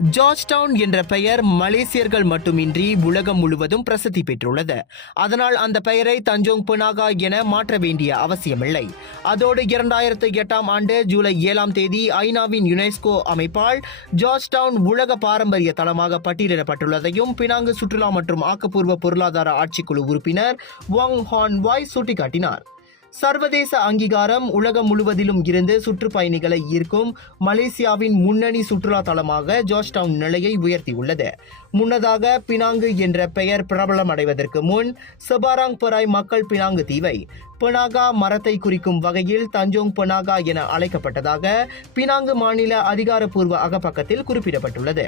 George down என்ற பெயர் மலேசியர்கள் மட்டுமின்றி உலகம் முழுவதும் பிரசித்தி பெற்றுள்ளது. அதனால் அந்த பெயரை தஞ்சோங் பினாகா என மாற்ற வேண்டிய அவசியமில்லை. அதோடு 2008 ஆண்டு ஜூலை 7 தேதி ஐநாவின் யுனெஸ்கோ அமைப்பால் ஜார்ஜ் டவுன் உலக பாரம்பரிய தளமாக பட்டியலிடப்பட்டுள்ளதையும் பினாங்கு சுற்றுலா மற்றும் ஆக்கப்பூர்வ பொருளாதார ஆட்சிக்குழு உறுப்பினர் வாங் ஹான் வாய் சுட்டிக்காட்டினார். சர்வதேச அங்கீகாரம் உலகம் முழுவதிலும் இருந்து சுற்றுப்பயணிகளை ஈர்க்கும் மலேசியாவின் முன்னணி சுற்றுலா தலமாக ஜார்ஜ் டவுன் நிலையை உயர்த்தியுள்ளது. முன்னதாக பினாங்கு என்ற பெயர் பிரபலமடைவதற்கு முன் செபாராங் பெராய் மக்கள் பினாங்கு தீவை பினாகா மரத்தை குறிக்கும் வகையில் தஞ்சோங் பினாகா என அழைக்கப்பட்டதாக பினாங்கு மாநில அதிகாரப்பூர்வ அகப்பக்கத்தில் குறிப்பிடப்பட்டுள்ளது.